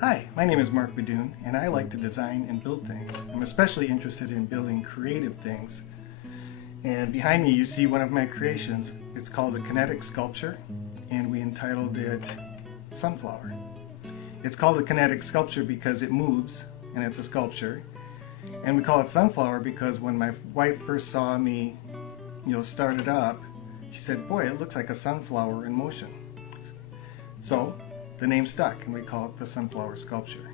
Hi, my name is Mark Beduhn, and I like to design and build things. I'm especially interested in building creative things. And behind me you see one of my creations. It's called a Kinetic Sculpture, and we entitled it Sunflower. It's called a Kinetic Sculpture because it moves, and it's a sculpture. And we call it Sunflower because when my wife first saw me, start it up, she said, "Boy, it looks like a sunflower in motion." So the name stuck, and we call it the Sunflower Sculpture.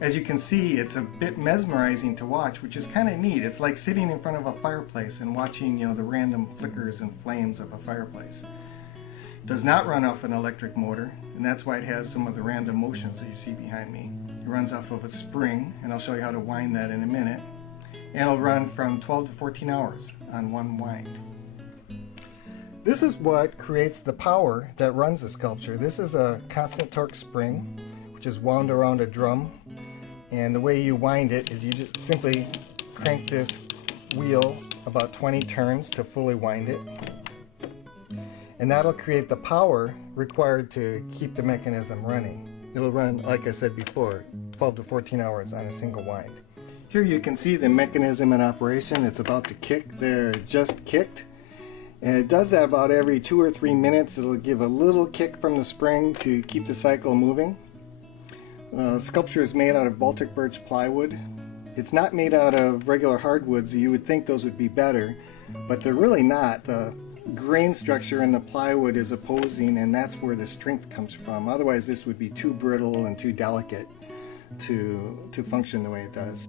As you can see, it's a bit mesmerizing to watch, which is kind of neat. It's like sitting in front of a fireplace and watching, the random flickers and flames of a fireplace. It does not run off an electric motor, and that's why it has some of the random motions that you see behind me. It runs off of a spring, and I'll show you how to wind that in a minute. And it'll run from 12 to 14 hours on one wind. This is what creates the power that runs the sculpture. This is a constant torque spring, which is wound around a drum. And the way you wind it is you just simply crank this wheel about 20 turns to fully wind it. And that'll create the power required to keep the mechanism running. It'll run, like I said before, 12 to 14 hours on a single wind. Here you can see the mechanism in operation. It's about to kick there, just kicked. And it does that about every 2 or 3 minutes. It'll give a little kick from the spring to keep the cycle moving. Sculpture is made out of Baltic birch plywood. It's not made out of regular hardwoods. You would think those would be better, but they're really not. The grain structure in the plywood is opposing, and that's where the strength comes from. Otherwise this would be too brittle and too delicate to function the way it does.